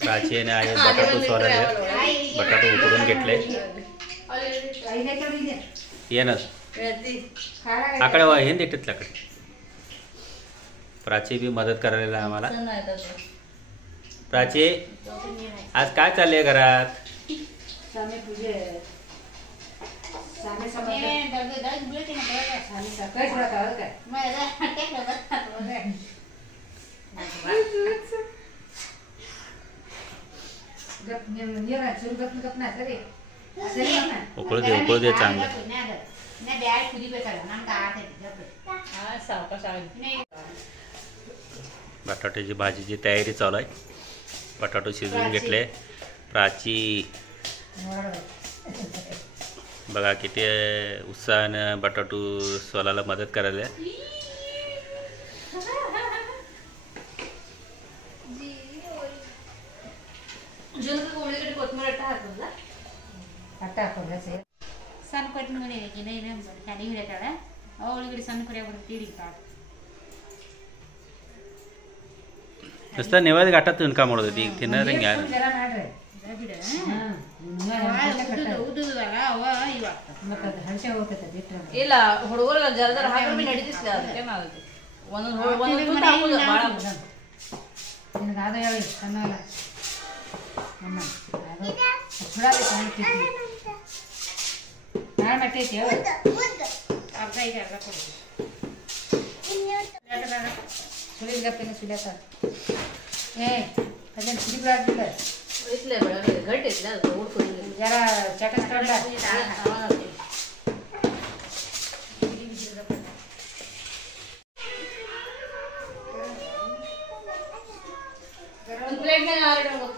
प्राचीने आहे बटाटो सोलाले बटाटो उकडून घेतले येनच आकडे हे देतल्याकडे प्राची बी मदत करायला आम्हाला प्राची आज काय चाललंय घरात उकळू दे चांगलं बटाट्याची भाजीची तयारी चालू आहे बटाटो शिजवून घेतले प्राची बघा किती उत्साहानं बटाटो सोलाला मदत करायला ಸಣ್ಣ ಕಟ್ ಮಾಡಿ ಹಿಡಿತಾಳೆ ಅವಳಿಗೆ ಸಣ್ಣ ಕುಡಿಯಾಗ್ಬಿಡ್ತೀರಿ नुसतं नैवेद्य घाटात झुणका मोडत होती तिनं घ्या ಇಲ್ಲ ಹುಡುಗರು ಜರ ಜರ ಹಾಕಿ ನಡೀತಿಸ್ಲ ಅದಕ್ಕೆ ನಾಲ್ಕು ಒಂದೊಂದು ಅರ್ಧ ಇದೆ ಅರ್ಧ ಕೊಡ್ತೀವಿ सुनील गप्पे ने सुल्याचा अजून किती ब्लाड दिलं इथले बघा घट इथला रोड खोली जरा चटक काढला प्लेट में आ रहा हूं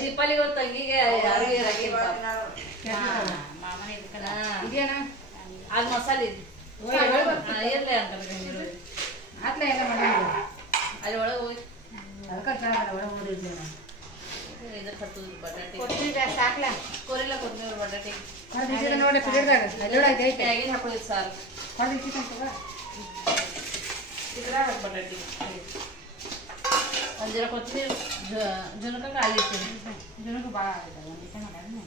दीपाली ತಂಗಿಗೆ ಯಾರಿಗೆ आज मसाले ಇರ್ಲಿ ಅಂತ ಆತ್ಲೆ ಎಲ್ಲ ಮಾಡೋದು ಅಲ್ಲಿ ಒಳಗೆ ಹೋಗಿ ಅದಕ್ಕೆ ಒಳಗೆ ಹೋಗಿದ್ದೆ ಇದು ಕಟ್ಟು ಬಟಾಟೆ ಕೊತ್ತಿಗೆ ಸಾಕ್ಲ ಕೊರಿಲ್ಲ ಕೊತ್ತಂಬರಿ ಬಟಾಟೆ ಅದು ನೋಡಿ ಫ್ರಿಡ್ಜ್ದಾಗ ಅಲ್ಲೊಳಗೆ ಐತೆ ಹೇಗೆ ಹಾಕೊಳ್ಳಿ ಸಾರು ಕೊಡ್ಲಿ ಚಿಕನ್ ತಗೋ ಇದ್ರ ಬಟಾಟೆ ಒಂದು ಜರ ಕೊತ್ತಂಬರಿ ಜುನಕ ಕಾಲಿಡ್ತೀನಿ ಜುನಕ ಭಾಳ ಆಗುತ್ತೆ ಒಂದು ಚಿಕನ್ ಮಾಡೋದು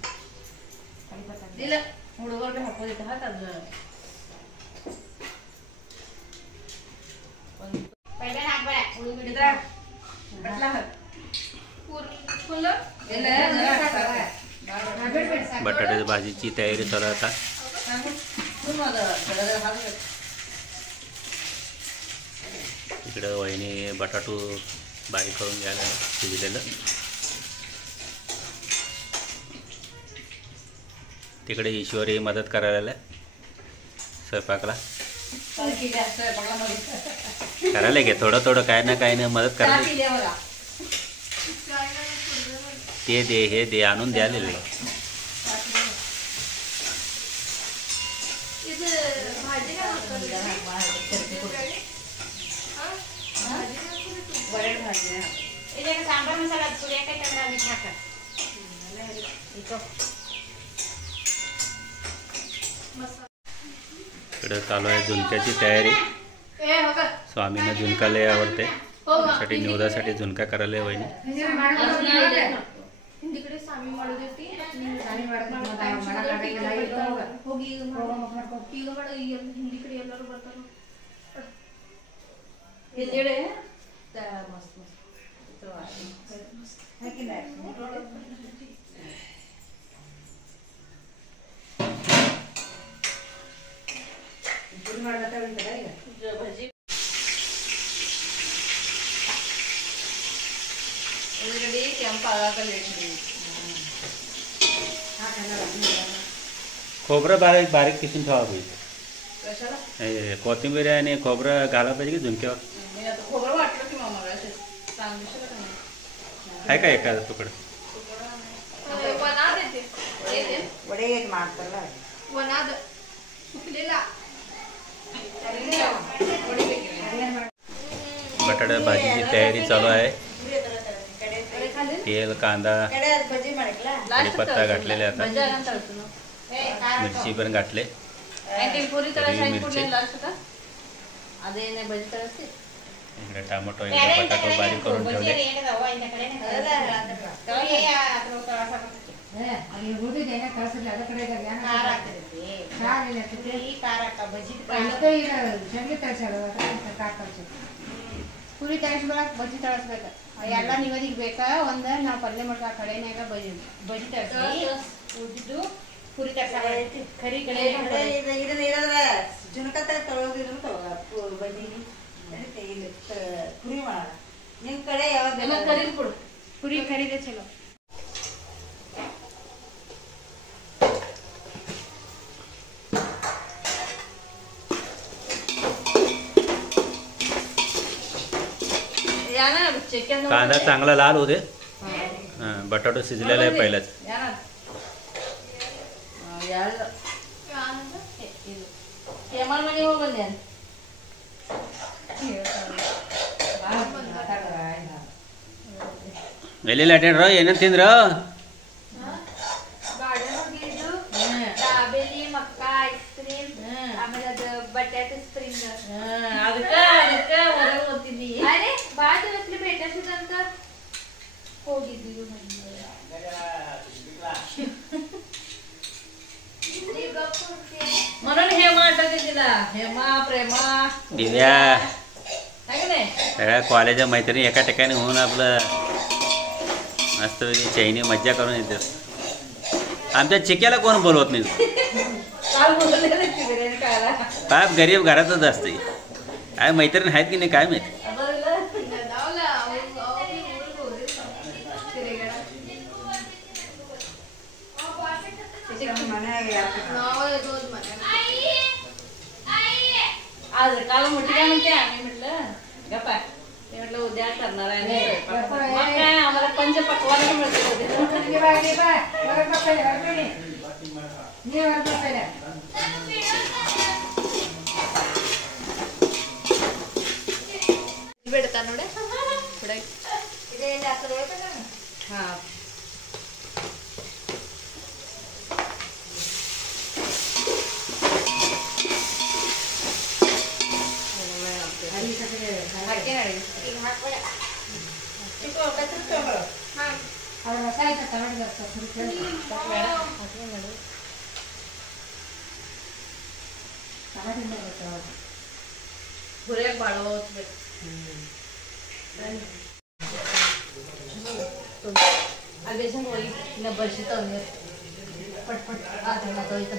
ಕಲಿಪತ್ತ ಇಲ್ಲ ಹುಡುಗರಿಗೆ ಹಾಕೋದಿತ್ತು ಹಾಕದು ಪೈಲೆ ಹಾಕ್ಬೇಡ ಹುಡುಗರಿದ್ರ ಬಟ್ಲ बटाट्याच्या भाजीची तयारी चालू आता इकडं वहिनी बटाटू बारीक करून घ्यायला शिजलेलं तिकडे ईश्वरी मदत करायला स्वयंपाकला करायला घे थोडं थोडं काय ना काय ना मदत करायला ते दे हे दे आणून द्यालेले सांबार मसाला पुऱ्या काय इकडे चालू आहे झुणक्याची तयारी स्वामींना झुणका लय आवडते साठी निवदासाठी झुणका करायला वहिनी ಹಿಂದಿಕಡೆ ಸ್ವಾಮಿ ಮಾಡೋದೈತಿ ಸ್ವಾಮಿ ಮಾಡೋದು ಹೋಗಿ ಈಗ ಮಾಡ ಹಿಂದಿ ಕಡೆ ಎಲ್ಲರೂ ಬರ್ತಾರ ಹಿಂದೆಡೆ ಮಸ್ತ್ ಭಜಿ खोबरं बारीक बारीक किसून ठेवा पाहिजे कोथिंबीर आणि खोबरं घाला पाहिजे की झुणक्यावर खोबरं वाटलं की मामा आहे का एखादा तुकडं ವಡೆ ಏನು ಮಾಡ್ತಾರಲ್ಲ ಒಣದ ಸುತ್ತಲಿಲ್ಲ बटाटा भाजीची तयारी चालू आहे. तेल कांदा ಬಜ್ಜಿ ಮಾಡಕ್ಲ कढीपत्ता घातलेले आता. मिरची पण घातले. पुरी तर हिरवी मिरची. अದೇನೇ ಬಜ್ಜಿ ತರಿಸಿ इकडे टमाटो इकडे बटाटो बारीक करून ठेवले. ಉಳಿದಿದ್ದೇನೆ ಕಳ್ಸಿಲ್ಲ ಅದ ಕಡೆ ಶೇಂಗಿ ತರಿಸ್ಯಾಳ ಕಾರ್ ತರಿಸಿ ಪುರಿ ತರಿಸ್ಕೊಳಕ್ ಬಜ್ಜಿ ತರಿಸ್ಬೇಕು ಎಲ್ಲ ನಿವದಿಗೆ ಬೇಕಾ ಒಂದು ನಾವು ಪಲ್ಯ ಮಾಡ್ಕೊ ಆ ಕಡೆನಾಗ ಬಜ್ಜಿ ತರಿಸಿ ಉದ್ದಿದ್ದು ಪುರಿ ತರ್ಸಾಕ ಕರಿ ಕಡೆ ಜುನಕ ತೊಳೋದಿದ್ರು ಬಜ್ಜಿ ಪುರಿ ಮಾಡೋಣ ನಿಮ್ಮ ಕಡೆ ಯಾವ್ದು ಕರಿದು ಕೊಡು ಪುರಿ ಕರಿದೆ ಚಲೋ कांदा चांगला लाल होते. बटाटो शिजलेला आहे पहिलाच. ಎಲ್ಲಿ ಅಟೆಂಡ್ರ ಏನೇನು ತಿಂದ್ರ दाबेली मक्का आईस्क्रीम आम्हाला बटाटे स्प्रिंग ಅದಕ್ಕೆ ಹೊರಗೆ ಓದ್ತಿದ್ದಿ अरे बाळ दिवसली भेटायची नंतर ಹೋಗಿದ್ದೀವಿ म्हणून हेमा आठवते हेमा प्रेमा दिव्या आहे नाही सगळ्या कॉलेजच्या मैत्रिणी एका ठिकाणी होऊन आपलं मस्तपैकी चैनी मज्जा करून येते. आमच्या चिक्याला कोण बोलवत नाही. काल बोलले बिर्याणी खायला पाप गरीब घरातच असते. काय मैत्रीण आहेत की नाही काय माहिती. आज काल मोठी काय म्हणते आम्ही म्हटलं गप्पा ते म्हटलं उद्या करणार आहे मग काय आम्हाला पंच पकवान मिळते ಬಿಡ್ತಾ ನೋಡಿ हा ಹುರಿಯಾಗ ಭಾಳ ಓದ್ಬೇಕು ಅಲ್ಲಿ ಬೇಸನ್ ಹೋಗಿ ಇನ್ನ ಬರ್ಸಿ ತಂದೆ ಪಟ್ ಪಟ್ ಆತ ಹೋಯ್ತು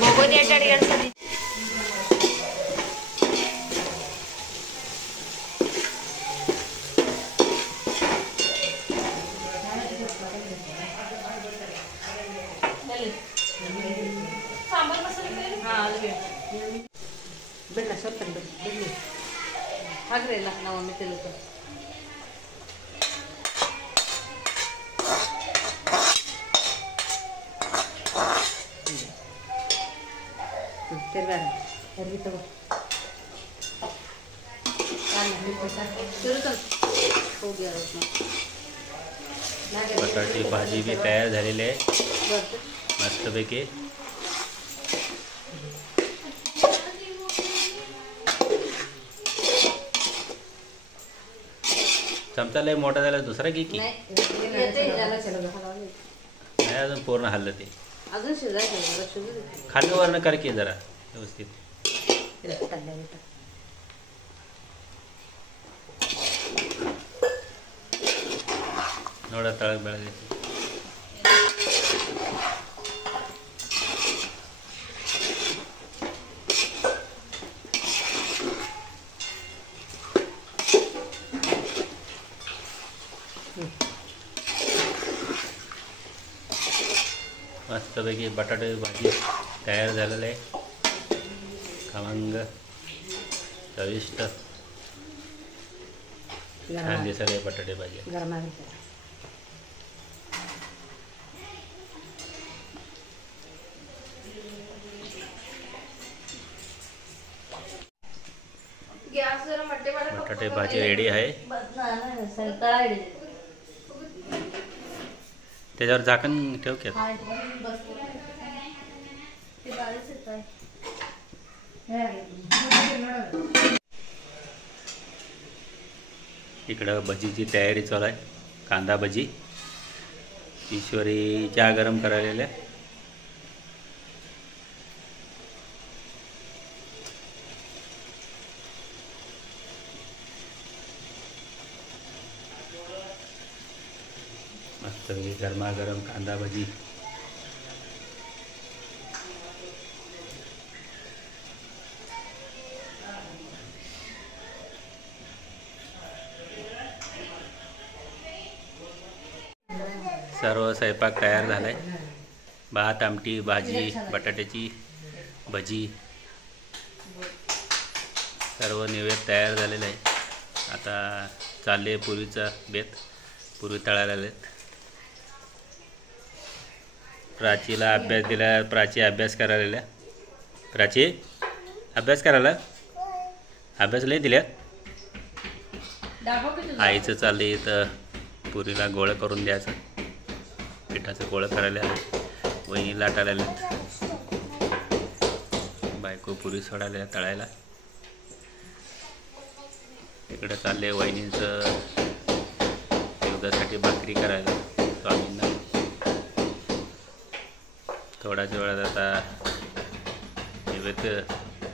ಬೊಗೋನಿ ಅಡ್ಡಾಡಿ ಅನ್ಸದಿ ಸಾಂಬಾರ್ ಮಸಾಲೆ ಹಾಂ ಅದು ಬೆಲ್ಲ ಸ್ವಲ್ಪ ಬೆಲ್ಲ ಹಾಕ್ರಿ ಇಲ್ಲ ನಾವು ಒಮ್ಮೆ ತಿಳ್ಕೊ ತಿರ್ಗಾರ ಅರ್ವಿ ತಗೋ ಹೋಗಿ बटाट्याची भाजी बी तयार झालेली आहे मस्तपैकी. चमचा लय मोठा झाला दुसरा घे की नाही अजून पूर्ण हल्लं ते अजून शिजायचं शिजू खाल्लं वर्ण कर की जरा व्यवस्थित. ನೋಡ ತಳಗ್ ಬೆಳಗೈತಿ. मस्तपैकी बटाटे भाजी तयार झालेलं आहे. खमंग चविष्ट छान दिसायला बटाटे भाजी. गॅस जरा मट्टे मला बटाटे भाजी रेडी आहे. त्याच्यावर झाकण ठेव की. इकडं भजीची तयारी चालू आहे. कांदा भजी. ईश्वरी चहा गरम करायला. मस्त गरमागरम कांदा भजी. सर्व स्वयंपाक तयार झालाय. भात, आमटी, भाजी, बटाट्याची भजी सर्व नैवेद्य तयार झालेलं आहे. आता चालले पुरीचा बेत. पुरी तळायला आलेत. प्राचीला अभ्यास दिला. प्राची अभ्यास करायला. प्राची अभ्यास करायला. अभ्यास लय दिल्या. आईचं चाललंय तर पुरीला गोळं करून द्यायचं. पिठाचं गोळं करायला. वहिनी लाटायला आलेत. बायको पुरी सोडायला तळायला. इकडं चालले वहिनींचं युद्धासाठी भाकरी करायला स्वामींना. थोड्याच वेळात आता नैवेद्य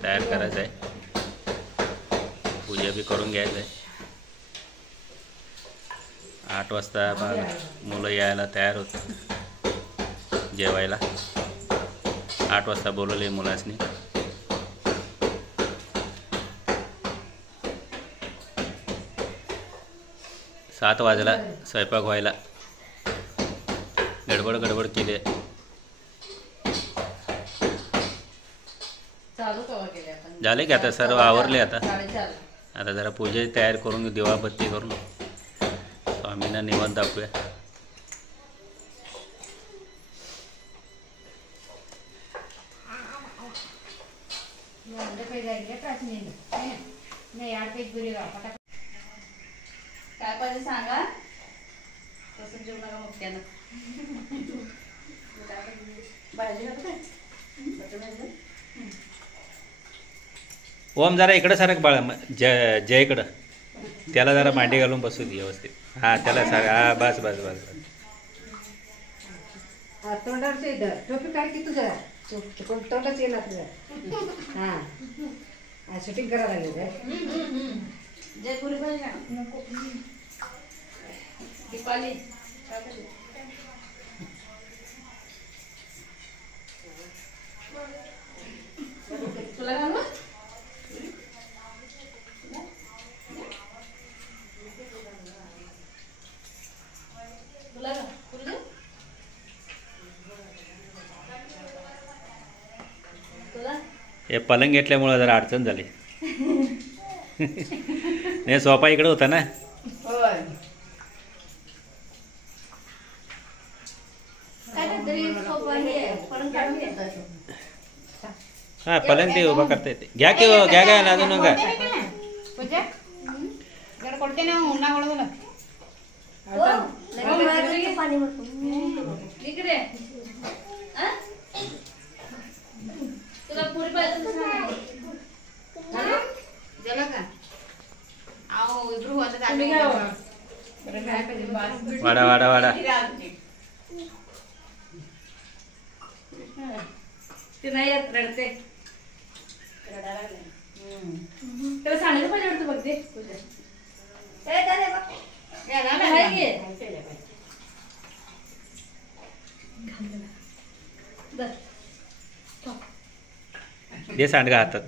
तयार करायचं आहे. पूजा बी करून घ्यायचं आहे. 8 वाजता मुलं यायला तयार होत जेवायला. 8 वाजता बोलवले मुलासनी. सात वाजला स्वयंपाक व्हायला. गडबड केली. झाले की आता सर्व आवरले. आता जरा पूजेची तयारी करून दिवाबत्ती करून स्वामींना निवांत दाखवूया. काय पाहिजे सांगा. तसं जेवू नका मोठ्यानं. भाजी ओम जरा इकडं सारख बाळा. जय इकडं. त्याला जरा मांडी घालून बसू दे व्यवस्थित. हा त्याला सारख. हा बस बस बस बस. तोंडावर टोपी काढ की तुझं. तोंडाच येणार तुझं. हा शूटिंग करायला लागेल. जयपुरी पाहिजे नको. दीपाली तुला घालू. तुला का तुला तुला हे पलंग घेतल्यामुळं जरा अडचण झाली. नाही सोफा इकडे होता ना. हा पलंग ते उभा करता येते. घ्या की घ्या लागू नका. जरा ಕೊಡ್ತೇನೆ ಉಣ್ಣ ಒಳಗಲ್ಲ. इकडे तुला पुरी पाहिजे झालं का. अहो इब्रू होतं. वाडा वाडा वाडा. ते नाही येत. रडते. त्याला सांगितलं पाहिजे वाटतं. बघते पूजा. दे सांडगा हातात.